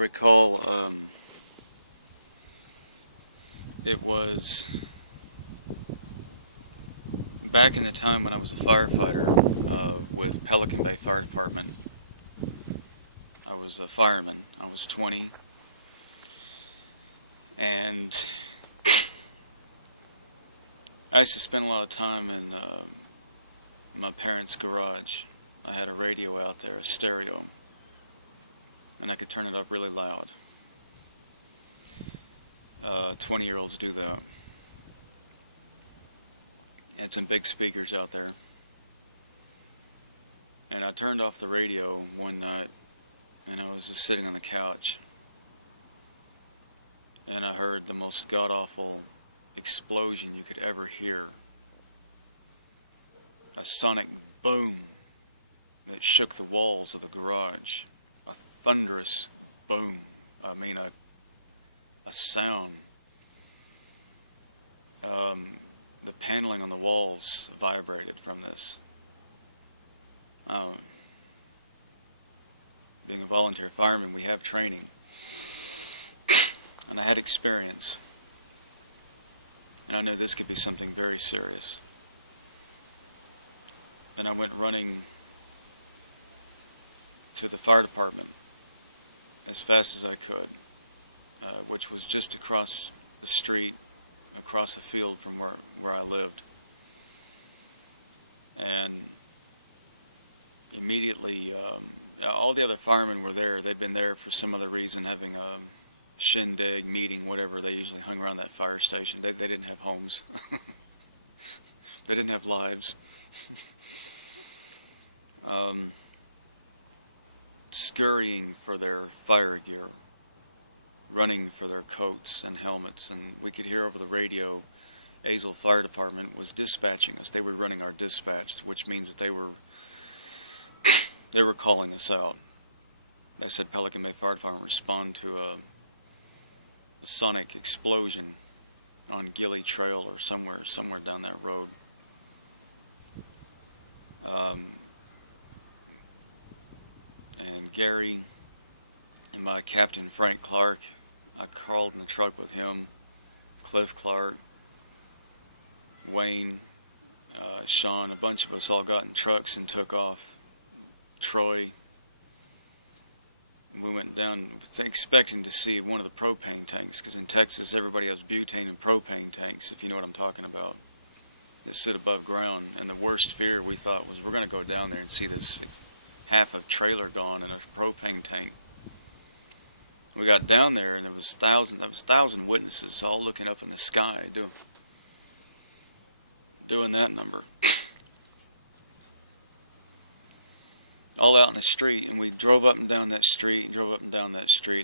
recall it was back in the time when I was a firefighter with Pelican Bay Fire Department. I was a fireman. I was 20, and I used to spend a lot of time in my parents' garage. I had a radio out there, a stereo, and I could turn it up really loud. 20-year-olds do that. Had some big speakers out there. And I turned off the radio one night, and I was just sitting on the couch, and I heard the most god-awful explosion you could ever hear. A sonic boom that shook the walls of the garage. A thunderous boom. I mean, a sound. The paneling on the walls vibrated from this. Being a volunteer fireman, we have training, and I had experience, and I knew this could be something very serious. Then I went running to the fire department as fast as I could, which was just across the street, across the field from where I lived. And immediately, all the other firemen were there. They'd been there for some other reason, having a shindig, meeting, whatever. They usually hung around that fire station. They didn't have homes. They didn't have lives. Scurrying for their fire gear, running for their coats and helmets, and we could hear over the radio Azle Fire Department was dispatching us. They were running our dispatch, which means that they were calling us out. They said Pelican Bay Fire Department respond to a sonic explosion on Gilly Trail or somewhere down that road. And Gary and my captain Frank Clark, I crawled in the truck with him, Cliff Clark, Wayne, Sean, a bunch of us all got in trucks and took off. Troy. We went down expecting to see one of the propane tanks, because in Texas everybody has butane and propane tanks, if you know what I'm talking about. They sit above ground, and the worst fear we thought was we're going to go down there and see this half a trailer gone in a propane tank. We got down there, and there was 1,000 witnesses all looking up in the sky doing that number. All out in the street, and we drove up and down that street, and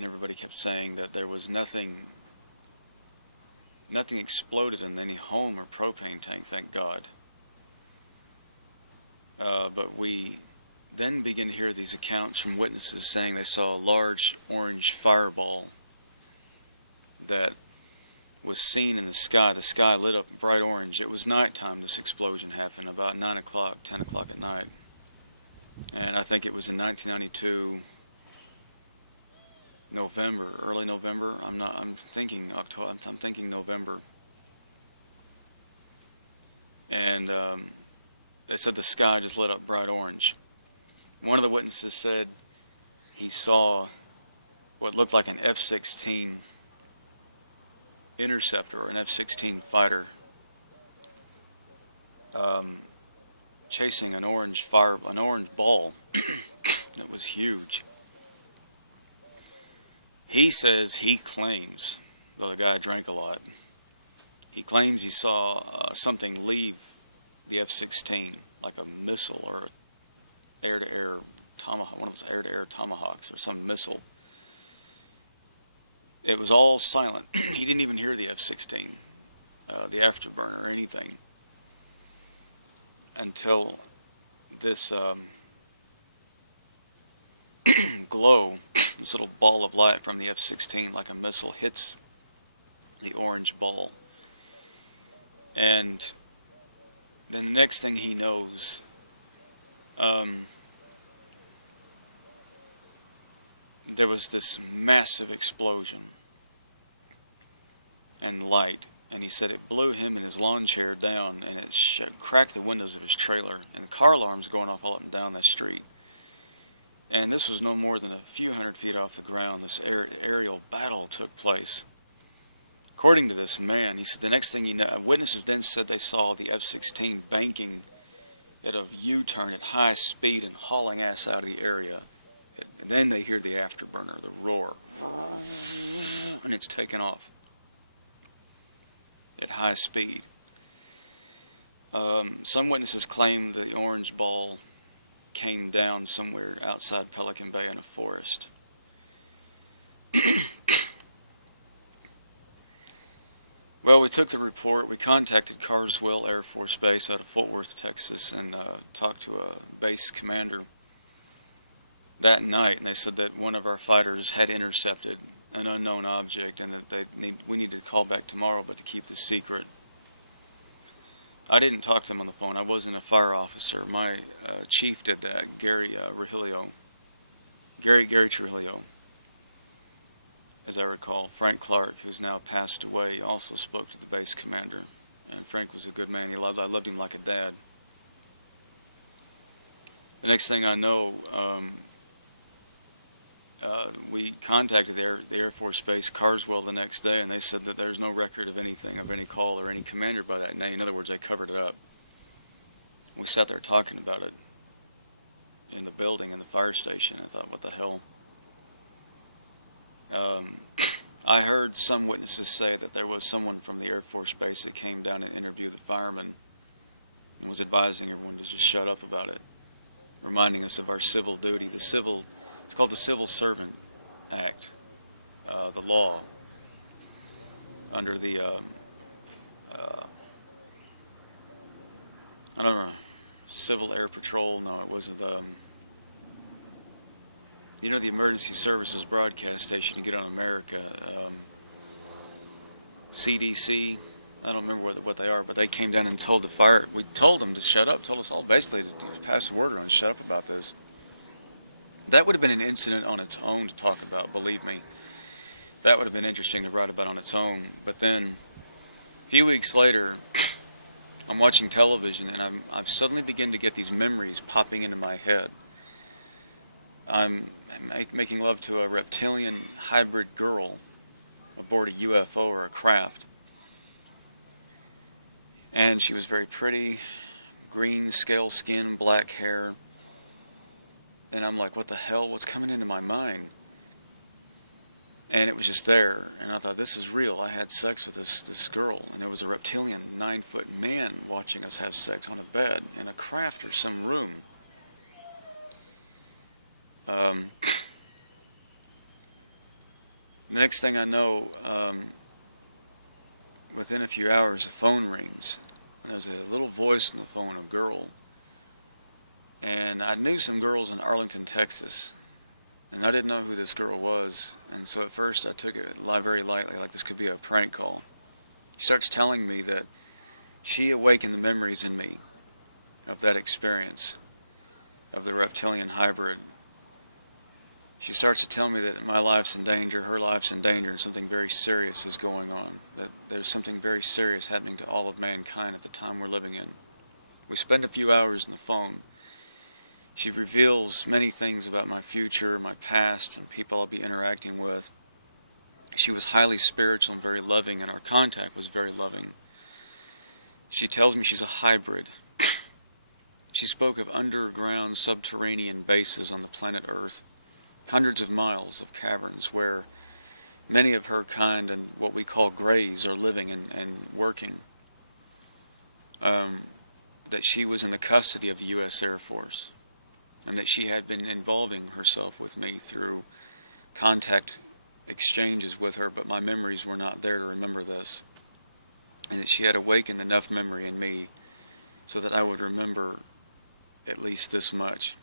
everybody kept saying that there was nothing exploded in any home or propane tank, thank God. But we then begin to hear these accounts from witnesses saying they saw a large orange fireball that was seen in the sky. The sky lit up bright orange. It was nighttime this explosion happened, about 9 o'clock, 10 o'clock at night. And I think it was in 1992, November, early November. I'm thinking October. I'm thinking November. And they said the sky just lit up bright orange. One of the witnesses said he saw what looked like an F-16 interceptor, an F-16 fighter, chasing an orange ball that was huge. He claims, though the guy drank a lot, he claims he saw something leave the F-16, like a missile or air-to-air tomahawk, one of those air-to-air tomahawks or some missile. It was all silent. He didn't even hear the F-16, the afterburner or anything, until this glow, this little ball of light from the F-16, like a missile, hits the orange ball. And then the next thing he knows, there was this massive explosion and light, and he said it blew him and his lawn chair down, and it cracked the windows of his trailer, and car alarms going off all up and down that street. And this was no more than a few hundred feet off the ground. This aerial battle took place. According to this man, he said the next thing witnesses then said they saw the F-16 banking at a U-turn at high speed and hauling ass out of the area. And then they hear the afterburner, the roar, and it's taken off at high speed. Some witnesses claim the orange ball came down somewhere outside Pelican Bay in a forest. Well, we took the report. We contacted Carswell Air Force Base out of Fort Worth, Texas, and talked to a base commander that night, and they said that one of our fighters had intercepted an unknown object and that we needed to call back tomorrow, but to keep the secret. I didn't talk to them on the phone. I wasn't a fire officer. My chief did that, Gary Trujillo. As I recall, Frank Clark, who's now passed away, also spoke to the base commander. And Frank was a good man. I loved him like a dad. The next thing I know, we contacted the Air Force Base, Carswell, the next day, and they said that there's no record of anything, of any call or any commander by that name. In other words, they covered it up. We sat there talking about it in the building, in the fire station. I thought, what the hell? I heard some witnesses say that there was someone from the Air Force Base that came down and interviewed the firemen and was advising everyone to just shut up about it, reminding us of our civil duty. It's called the Civil Servant Act, the law, under the, I don't know, Civil Air Patrol, no, it wasn't, you know, the emergency services broadcast station you get on America, CDC, I don't remember what they are, but they came down and told we told them to shut up, told us all basically to pass a word on, shut up about this. That would have been an incident on its own to talk about, believe me. That would have been interesting to write about on its own. But then, a few weeks later, I'm watching television, and I've suddenly begin to get these memories popping into my head. I'm making love to a reptilian hybrid girl aboard a UFO or a craft. And she was very pretty, green scale skin, black hair. And I'm like, what the hell? What's coming into my mind? And it was just there. And I thought, this is real. I had sex with this girl. And there was a reptilian 9-foot man watching us have sex on a bed in a craft or some room. Next thing I know, within a few hours, the phone rings. And there's a little voice in the phone, a girl. And I knew some girls in Arlington, Texas, and I didn't know who this girl was. And so at first I took it very lightly, like this could be a prank call. She starts telling me that she awakened the memories in me of that experience, of the reptilian hybrid. She starts to tell me that my life's in danger, her life's in danger, and something very serious is going on. That there's something very serious happening to all of mankind at the time we're living in. We spend a few hours on the phone. She reveals many things about my future, my past, and people I'll be interacting with. She was highly spiritual and very loving, and our contact was very loving. She tells me she's a hybrid. She spoke of underground subterranean bases on the planet Earth, hundreds of miles of caverns where many of her kind and what we call greys are living and working. That she was in the custody of the U.S. Air Force, and that she had been involving herself with me through contact exchanges with her, but my memories were not there to remember this. And that she had awakened enough memory in me so that I would remember at least this much.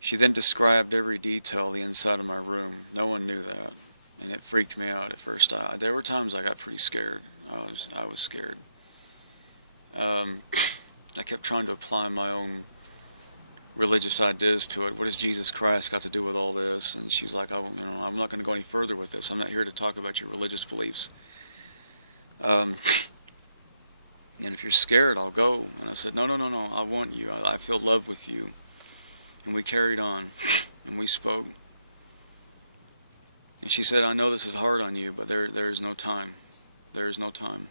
She then described every detail of the inside of my room. No one knew that, and it freaked me out at first. There were times I got pretty scared. I was scared. I kept trying to apply my own religious ideas to it. What has Jesus Christ got to do with all this? And she's like, I'm not going to go any further with this. I'm not here to talk about your religious beliefs. And if you're scared, I'll go. And I said, no, I want you. I feel love with you. And we carried on, and we spoke. And she said, I know this is hard on you, but there is no time. There is no time.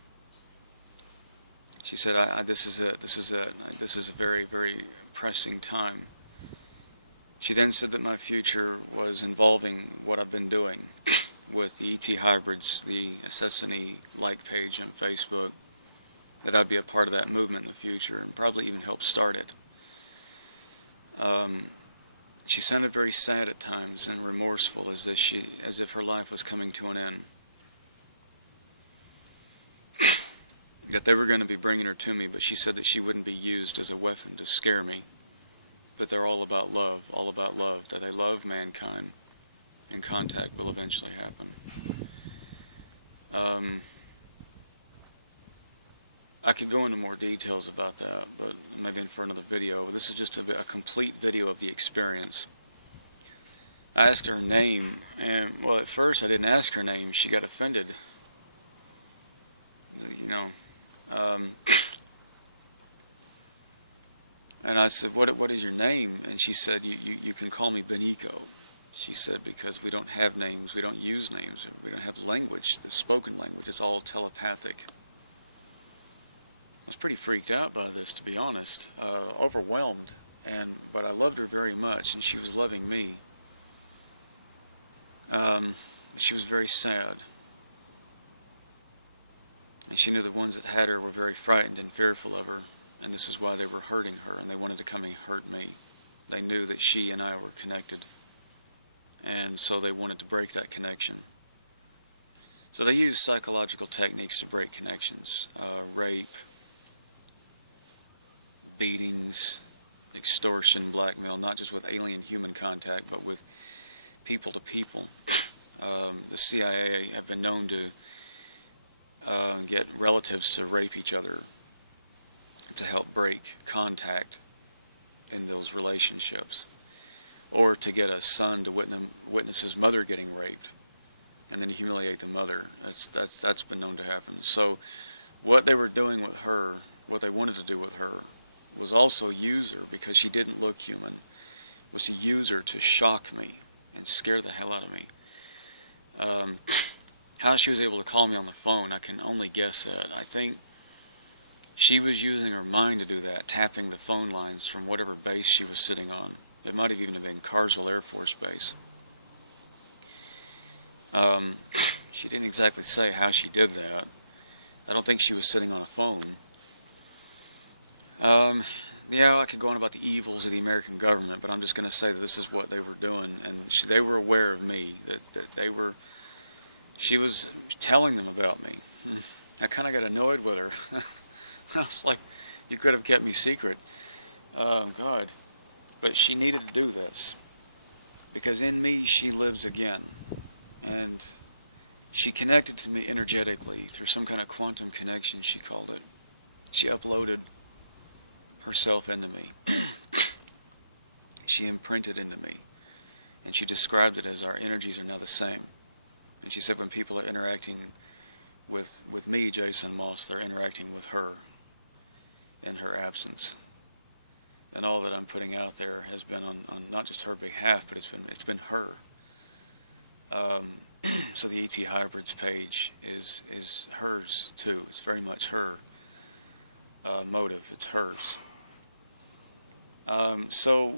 She said, this is it. This is it. This is a very, very pressing time. She then said that my future was involving what I've been doing with the ET Hybrids, the Assassini-like page on Facebook, that I'd be a part of that movement in the future and probably even help start it. She sounded very sad at times and remorseful, as if her life was coming to an end. That they were going to be bringing her to me, but she said that she wouldn't be used as a weapon to scare me. That they're all about love, that they love mankind, and contact will eventually happen. I could go into more details about that, but maybe for another video. This is just a complete video of the experience. I asked her name, and, well, at first I didn't ask her name. She got offended. You know. And I said, what is your name? And she said, you can call me Beniico. She said, because we don't have names, we don't use names, we don't have language, the spoken language is all telepathic. I was pretty freaked out by this, to be honest, overwhelmed, but I loved her very much, and she was loving me. She was very sad. And she knew the ones that had her were very frightened and fearful of her, and this is why they were hurting her, and they wanted to come and hurt me. They knew that she and I were connected, and so they wanted to break that connection. So they used psychological techniques to break connections, rape, beatings, extortion, blackmail, not just with alien human contact, but with people to people. The CIA have been known to get relatives to rape each other to help break contact in those relationships, or to get a son to witness his mother getting raped and then humiliate the mother. That's been known to happen. So what they were doing with her, what they wanted to do with her, was also use her, because she didn't look human, was to use her to shock me and scare the hell out of me. How she was able to call me on the phone, I can only guess at. I think she was using her mind to do that, tapping the phone lines from whatever base she was sitting on. It might have even been Carswell Air Force Base. She didn't exactly say how she did that. I don't think she was sitting on a phone. Yeah, I could go on about the evils of the American government, but I'm just going to say that this is what they were doing, and they were aware of me, that she was telling them about me. I kind of got annoyed with her. I was like, you could have kept me secret. God. But she needed to do this, because in me she lives again, and she connected to me energetically through some kind of quantum connection, she called it. She uploaded herself into me. She imprinted into me, and she described it as our energies are now the same. And she said when people are interacting with me, j.p.moss, they're interacting with her in her absence. And all that I'm putting out there has been on not just her behalf, but it's been her. So the ET Hybrids page is hers too. It's very much her motive. It's hers. So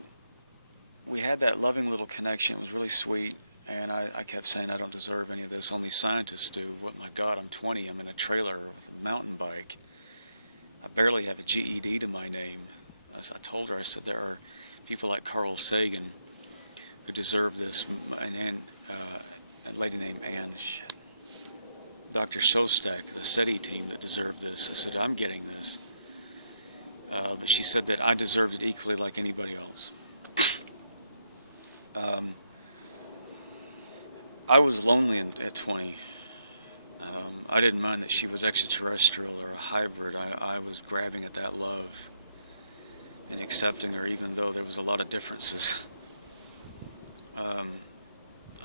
we had that loving little connection. It was really sweet, and I kept saying I don't deserve any of this. Only scientists do. But my God, I'm 20. I'm in a trailer with a mountain bike. I barely have a GED to my name. As I told her, I said there are people like Carl Sagan who deserve this, and a lady named Anne, Dr. Shostak, the SETI team that deserved this. I said, I'm getting this. But she said that I deserved it equally like anybody else. I was lonely at 20. I didn't mind that she was extraterrestrial or a hybrid. I was grabbing at that love. and accepting her, even though there was a lot of differences.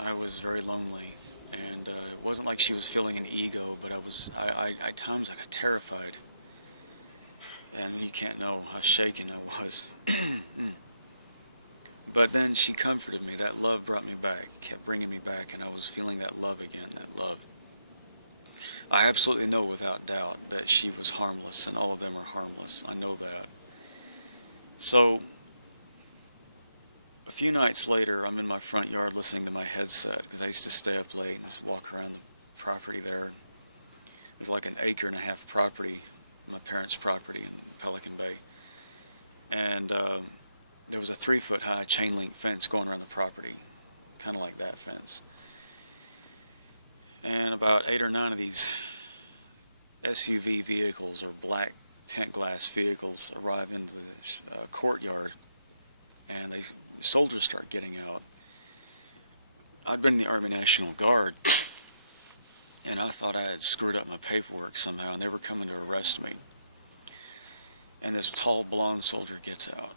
I was very lonely, and it wasn't like she was feeling an ego, but at times I got terrified, and you can't know how shaken I was. But then she comforted me. That love brought me back, kept bringing me back, and I was feeling that love again, that love. I absolutely know without doubt that she was harmless, and all of them are harmless. I know that. So, a few nights later, I'm in my front yard listening to my headset, because I used to stay up late and just walk around the property there. It was like an acre and a half property, my parents' property in Pelican Bay. And there was a 3-foot high chain link fence going around the property, kind of like that fence. And about 8 or 9 of these SUV vehicles, or black tent glass vehicles, arrive into the courtyard, and soldiers start getting out. I'd been in the Army National Guard, and I thought I had screwed up my paperwork somehow, and they were coming to arrest me. And this tall blonde soldier gets out.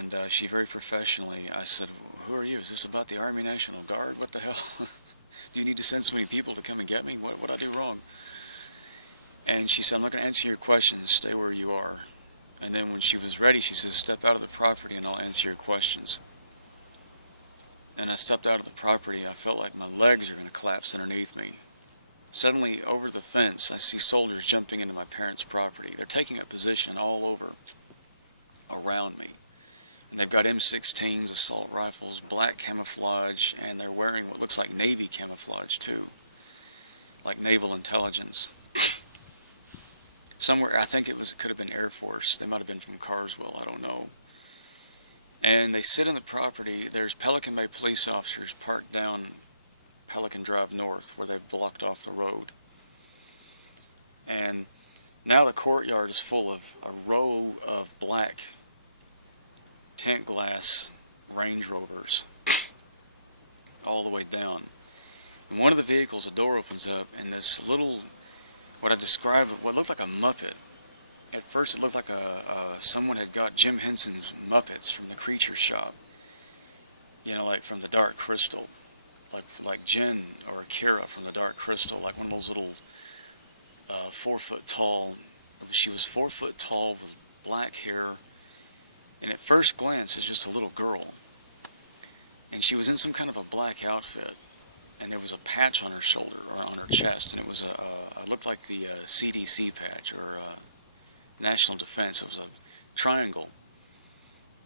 And she very professionally, I said, "Who are you? Is this about the Army National Guard? What the hell? Do you need to send so many people to come and get me? What I do wrong?" And she said, "I'm not going to answer your questions. Stay where you are." And then when she was ready, she says, "Step out of the property and I'll answer your questions." And I stepped out of the property. I felt like my legs are going to collapse underneath me. Suddenly, over the fence, I see soldiers jumping into my parents' property. They're taking up position all over around me. And they've got M16s, assault rifles, black camouflage, and they're wearing what looks like Navy camouflage too, like naval intelligence. Somewhere, I think it could have been Air Force. They might have been from Carswell, I don't know. And they sit in the property. There's Pelican Bay police officers parked down Pelican Drive North, where they've blocked off the road. And now the courtyard is full of a row of black tent glass Range Rovers all the way down. And one of the vehicles, the door opens up, and this little, what I describe, what looked like a Muppet. At first it looked like someone had got Jim Henson's Muppets from the Creature Shop. You know, like from the Dark Crystal. Like Jen or Kira from the Dark Crystal, like one of those little 4-foot tall. She was 4 foot tall with black hair, and at first glance it's just a little girl. And she was in some kind of a black outfit, and there was a patch on her shoulder, or on her chest, and it was it looked like the CDC patch, or National Defense. It was a triangle.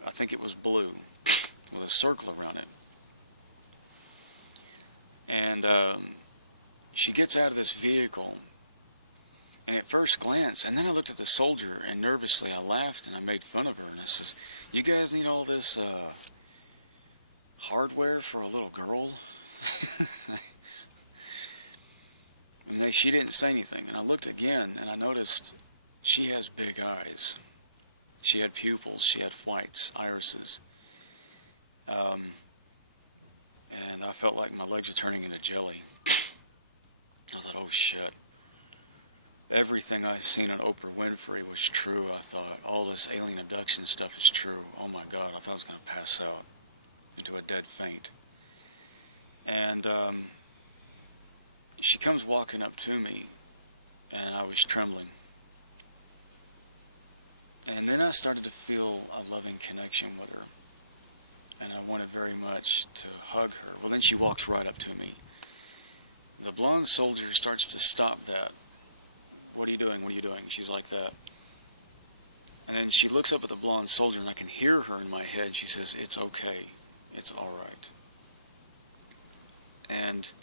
I think it was blue, with a circle around it. And she gets out of this vehicle, and at first glance, and then I looked at the soldier, and nervously I laughed, and I made fun of her, and I says, "You guys need all this hardware for a little girl?" And she didn't say anything, and I looked again, and I noticed she has big eyes. She had pupils, she had whites, irises. And I felt like my legs were turning into jelly. I thought, oh shit. Everything I've seen on Oprah Winfrey was true. I thought, all this alien abduction stuff is true. Oh my God, I thought I was going to pass out into a dead faint. And she comes walking up to me, and I was trembling. And then I started to feel a loving connection with her. And I wanted very much to hug her. Well, then she walks right up to me. The blonde soldier starts to stop that. "What are you doing? What are you doing?" She's like that. And then she looks up at the blonde soldier, and I can hear her in my head. She says, "It's okay. It's all right." And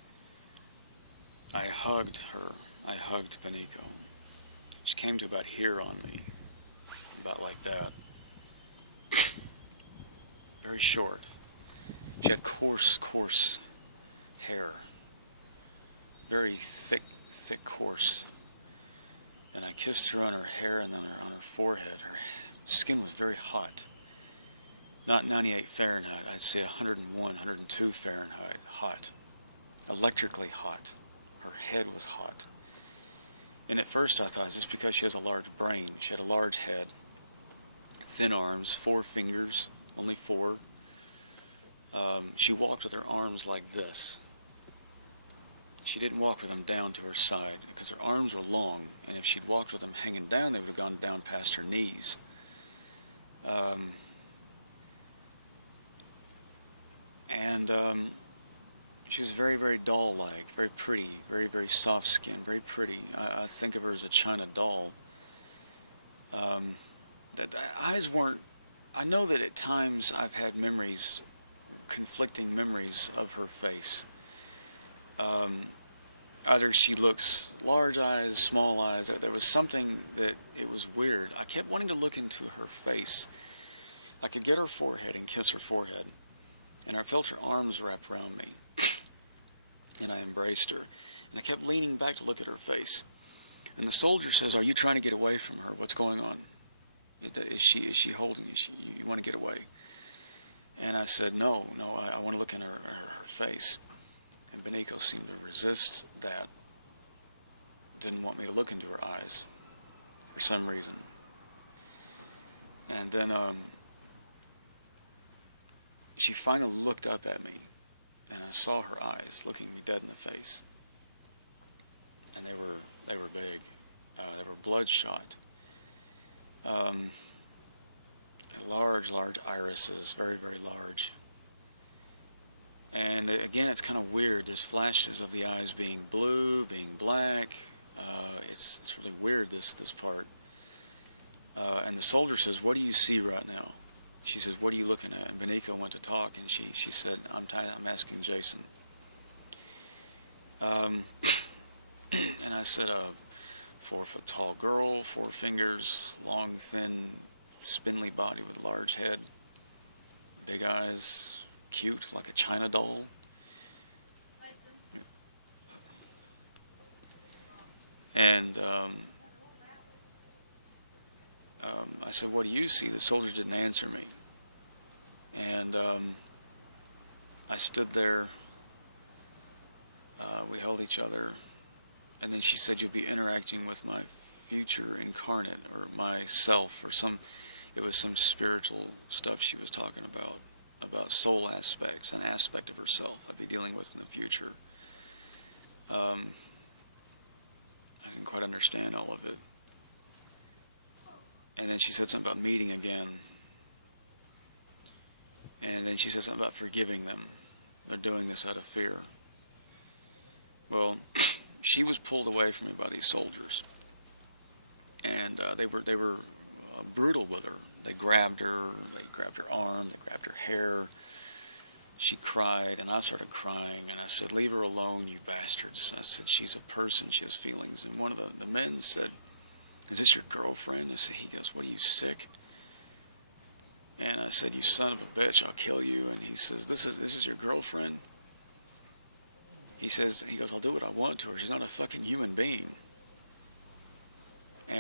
I hugged her. I hugged Beniico. She came to about here on me. About like that. Very short. She had coarse hair. Very thick, coarse. And I kissed her on her hair and then on her forehead. Her skin was very hot. Not 98 Fahrenheit, I'd say 101, 102 Fahrenheit. Hot. Electrically hot. Her head was hot. And at first I thought, it's just because she has a large brain. She had a large head. thin arms, 4 fingers, only 4. She walked with her arms like this. She didn't walk with them down to her side, because her arms were long, and if she'd walked with them hanging down, they would have gone down past her knees. She was very, very doll-like, very pretty, very, very soft-skinned, very pretty. I think of her as a China doll. The eyes weren't... I know that at times I've had memories, conflicting memories of her face. Either she looks large eyes, small eyes. There was something that it was weird. I kept wanting to look into her face. I could get her forehead and kiss her forehead, and I felt her arms wrap around me, and I embraced her. And I kept leaning back to look at her face. And the soldier says, "Are you trying to get away from her? What's going on? Is she holding you? You want to get away?" And I said, no, I want to look in her face. And Beniico seemed to resist that. Didn't want me to look into her eyes for some reason. And then she finally looked up at me, and I saw her eyes looking me dead in the face. And they were big. They were bloodshot. Large irises, very, very large. And again, it's kind of weird. There's flashes of the eyes being blue, being black. It's really weird, this part. And the soldier says, "What do you see right now?" She says, "What are you looking at?" And Beniico went to talk, and she said, I'm asking Jason. And I said, 4-foot-tall girl, 4 fingers, long, thin, spindly body with large head, big eyes, cute, like a China doll. And I said, "What do you see?" The soldier didn't answer me. And I stood there. We held each other. And then she said, "You'll be interacting with my future incarnate, or myself," or it was some spiritual stuff she was talking about soul aspects, an aspect of herself I'd be dealing with in the future. I didn't quite understand all of it. And then she said something about meeting again. And then she said something about forgiving them. They're doing this out of fear. Well, she was pulled away from me by these soldiers, and they were brutal with her. They grabbed her arm, they grabbed her hair. She cried, and I started crying, and I said, "Leave her alone, you bastards." I said, "She's a person, she has feelings." And one of the men said, "Is this your girlfriend?" He goes, "What are you, sick?" And I said, "You son of a bitch, I'll kill you." And he says, This is your girlfriend?" He goes, "I'll do what I want to her. She's not a fucking human being."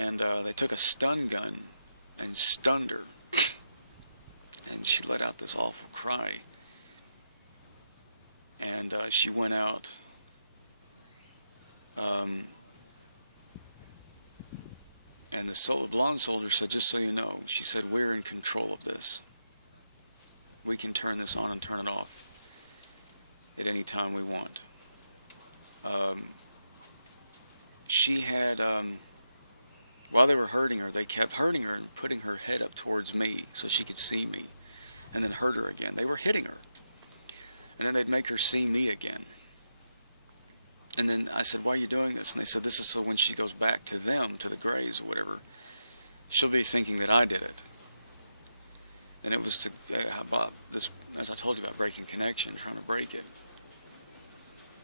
And they took a stun gun and stunned her. And she let out this awful cry. And she went out. And the blonde soldier said, "Just so you know," she said, "we're in control of this. We can turn this on and turn it off at any time we want." She had, while they were hurting her, they kept hurting her and putting her head up towards me so she could see me, and then hurt her again. They were hitting her, and then they'd make her see me again. And then I said, "Why are you doing this?" And they said, "This is so when she goes back to them, to the graves or whatever, she'll be thinking that I did it." And it was to, as I told you about breaking connection, trying to break it.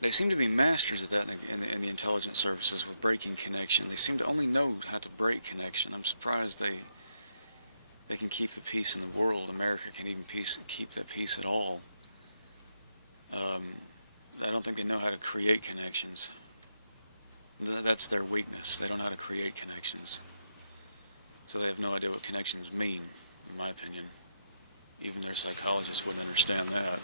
They seem to be masters at that in the intelligence services with breaking connection. They seem to only know how to break connection. I'm surprised they can keep the peace in the world. America can't even keep that peace at all. I don't think they know how to create connections. That's their weakness. They don't know how to create connections. So they have no idea what connections mean, in my opinion. Even their psychologists wouldn't understand that.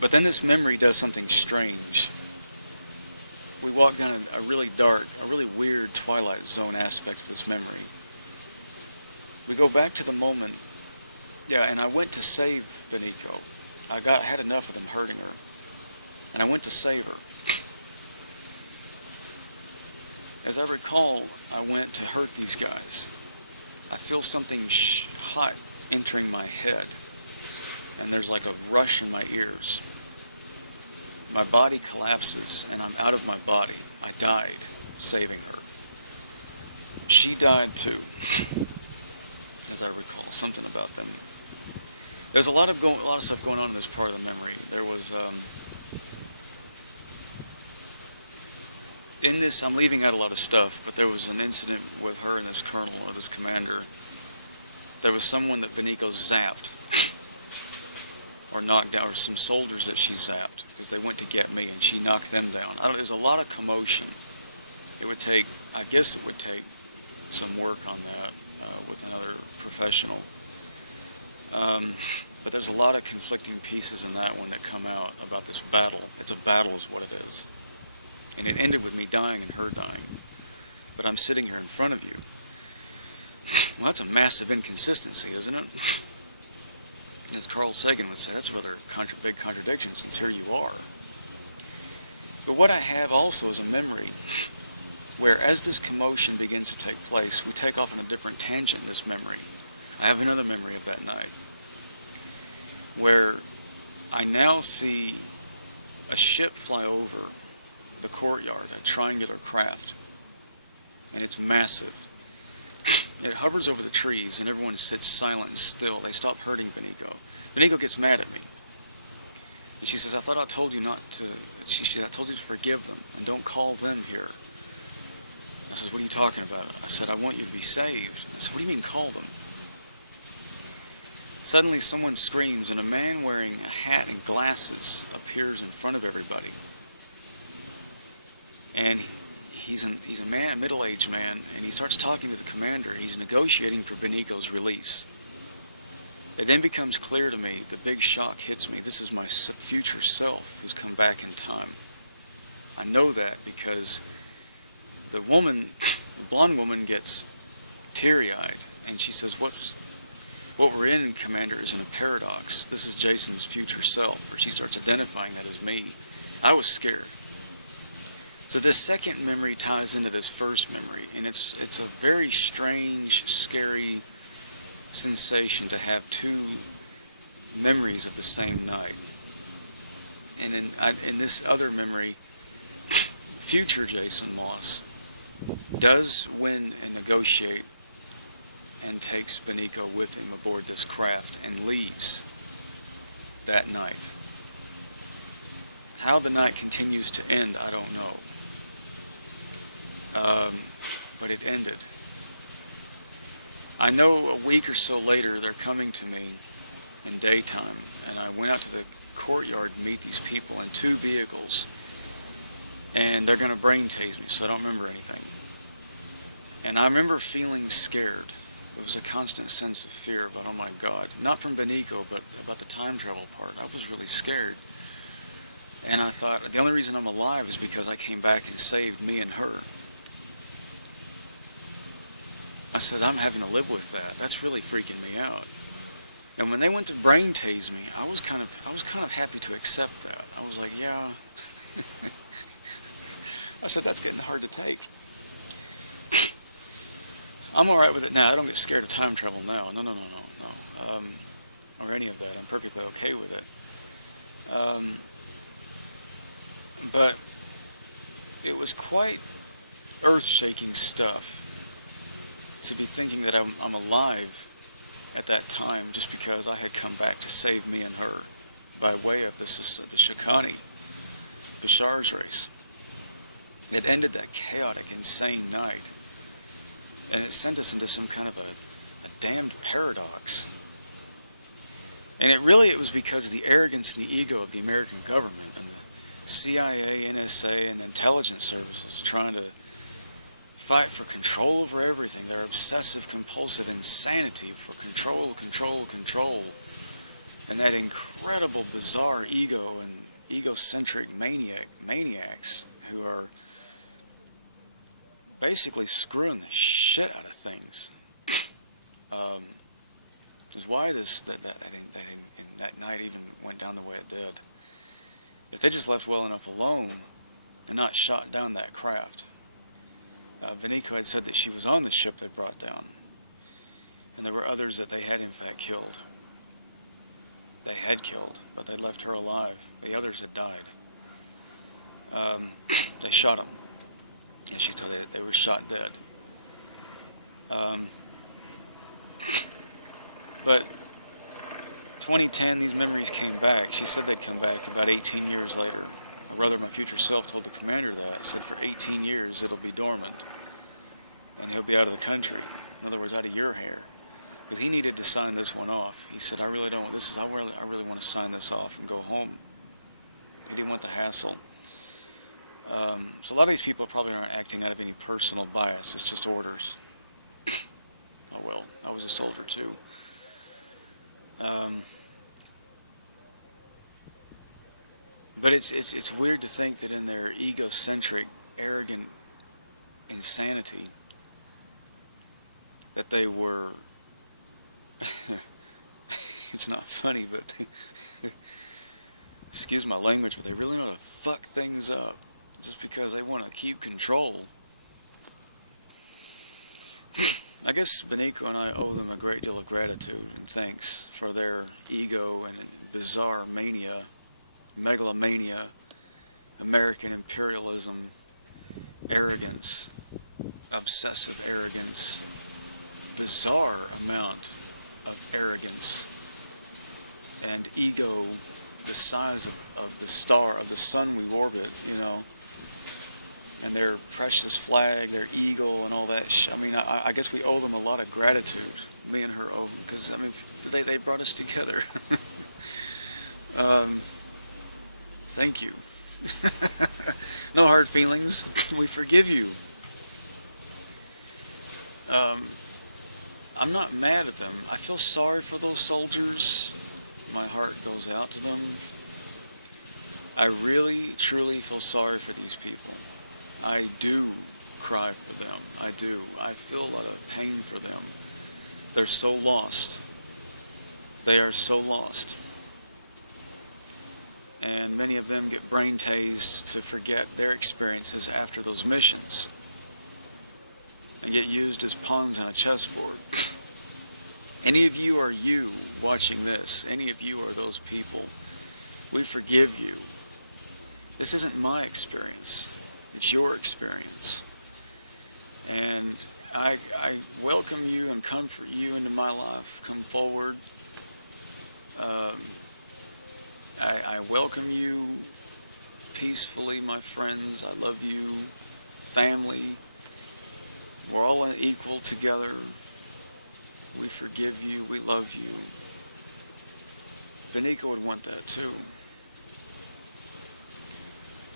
But then this memory does something strange. we walk down a really dark, a really weird Twilight Zone aspect of this memory. We go back to the moment, yeah, and I went to save Beniico. I had enough of them hurting her, and I went to save her. As I recall, I went to hurt these guys. I feel something hot entering my head, and there's like a rush in my ears. My body collapses, and I'm out of my body. I died saving her. She died too, as I recall. Something about them. There's a lot of stuff going on in this part of the memory. There was in this, I'm leaving out a lot of stuff, but there was an incident with her and this colonel or this commander. There was someone that Beniico zapped or knocked out, or some soldiers that she zapped. They went to get me, and she knocked them down. There's a lot of commotion. It would take, I guess it would take some work on that with another professional. But there's a lot of conflicting pieces in that one that come out about this battle. It's a battle is what it is. And it ended with me dying and her dying. But I'm sitting here in front of you. Well, that's a massive inconsistency, isn't it? As Carl Sagan would say, that's rather a big contradiction, since here you are. But what I have also is a memory where, as this commotion begins to take place, we take off on a different tangent in this memory. I have another memory of that night where I now see a ship fly over the courtyard, a triangular craft, and it's massive. It hovers over the trees, and everyone sits silent and still. They stop hurting Beniico. Beniico gets mad at me. She says, I thought I told you not to, she said, I told you to forgive them, and don't call them here. I said, what are you talking about? I said, I want you to be saved. I said, what do you mean call them? Suddenly someone screams, and a man wearing a hat and glasses appears in front of everybody. And he's a man, a middle-aged man, and he starts talking to the commander. He's negotiating for Beniico's release. It then becomes clear to me, the big shock hits me, this is my future self who's come back in time. I know that because the woman, the blonde woman, gets teary-eyed, and she says, what we're in, Commander, is in a paradox. This is Jason's future self, or she starts identifying that as me. I was scared. So this second memory ties into this first memory, and it's a very strange, scary sensation to have two memories of the same night. And in this other memory, future Jason Moss does win and negotiate and takes Beniico with him aboard this craft and leaves that night. How the night continues to end, I don't know. But it ended. I know a week or so later they're coming to me in daytime, and I went out to the courtyard to meet these people in two vehicles, and they're going to brain tase me, so I don't remember anything. And I remember feeling scared. It was a constant sense of fear about, oh my God, not from Beniico, but about the time travel part. I was really scared. And I thought, the only reason I'm alive is because I came back and saved me and her. I said, I'm having to live with that. That's really freaking me out. And when they went to brain tase me, I was kind of happy to accept that. I was like, yeah. I said, that's getting hard to take. I'm all right with it now. I don't get scared of time travel now. No. Or any of that. I'm perfectly okay with it. But it was quite earth-shaking stuff to be thinking that I'm alive at that time just because I had come back to save me and her by way of the Shakani, Bashar's race. It ended that chaotic, insane night, and it sent us into some kind of a damned paradox. And it was because of the arrogance and the ego of the American government and the CIA, NSA, and intelligence services trying to fight for control over everything. Their obsessive, compulsive insanity for control. And that incredible, bizarre ego and egocentric maniacs who are basically screwing the shit out of things. Is why that night even went down the way it did. If they just left well enough alone and not shot down that craft. Beniico had said that she was on the ship they brought down, and there were others that they had in fact killed. They had killed, but they left her alive. The others had died. They shot them. And she told me they were shot dead. But 2010, these memories came back. She said they'd come back about 18 years later. Or rather, my future self told the commander that. He said for 18 years it'll be dormant. And he'll be out of the country. In other words, out of your hair. Because he needed to sign this one off. He said, I really want to sign this off and go home. He didn't want the hassle. So a lot of these people probably aren't acting out of any personal bias. It's just orders. Oh well, I was a soldier too. But it's weird to think that in their egocentric, arrogant insanity, that they were, it's not funny, but excuse my language, but they really want to fuck things up just because they want to keep control. I guess Beniico and I owe them a great deal of gratitude and thanks for their ego and bizarre mania, megalomania, American imperialism, arrogance, obsessive arrogance, bizarre amount of arrogance, and ego the size of the star, of the sun we orbit, you know, and their precious flag, their eagle, and all that I mean, I guess we owe them a lot of gratitude, me and her owe, because, I mean, they brought us together. Thank you. No hard feelings. We forgive you. I'm not mad at them. I feel sorry for those soldiers. My heart goes out to them. I really, truly feel sorry for these people. I do cry for them. I do. I feel a lot of pain for them. They're so lost. They are so lost. And many of them get brain tased to forget their experiences after those missions. They get used as pawns on a chessboard. Any of you are you watching this. Any of you are those people. We forgive you. This isn't my experience. It's your experience. And I welcome you and comfort you into my life. Come forward. I welcome you peacefully, my friends. I love you. Family. We're all equal together. We forgive you. We love you. Beniico would want that too.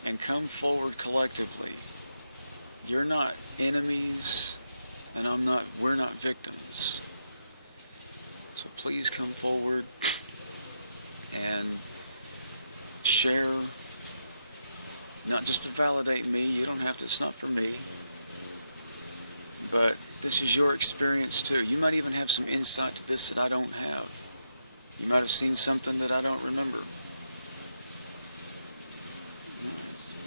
And come forward collectively. You're not enemies, and we're not victims. So please come forward and share, not just to validate me, you don't have to, it's not for me, but this is your experience too. You might even have some insight to this that I don't have. You might have seen something that I don't remember.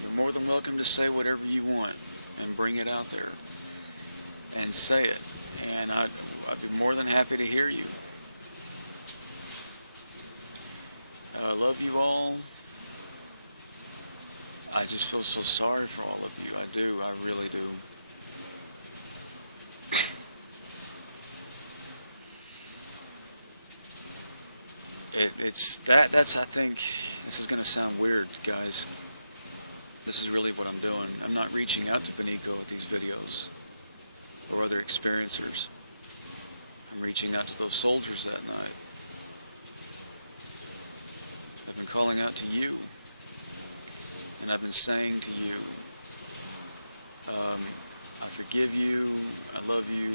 You're more than welcome to say whatever you want and bring it out there and say it, and I'd be more than happy to hear you. I love you all. I just feel so sorry for all of you. I do. I really do. That's, I think, this is going to sound weird, guys. This is really what I'm doing. I'm not reaching out to Beniico with these videos or other experiencers. I'm reaching out to those soldiers that night. I've been calling out to you. And I've been saying to you, I forgive you, I love you,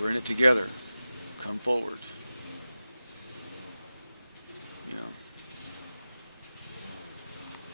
we're in it together. Come forward.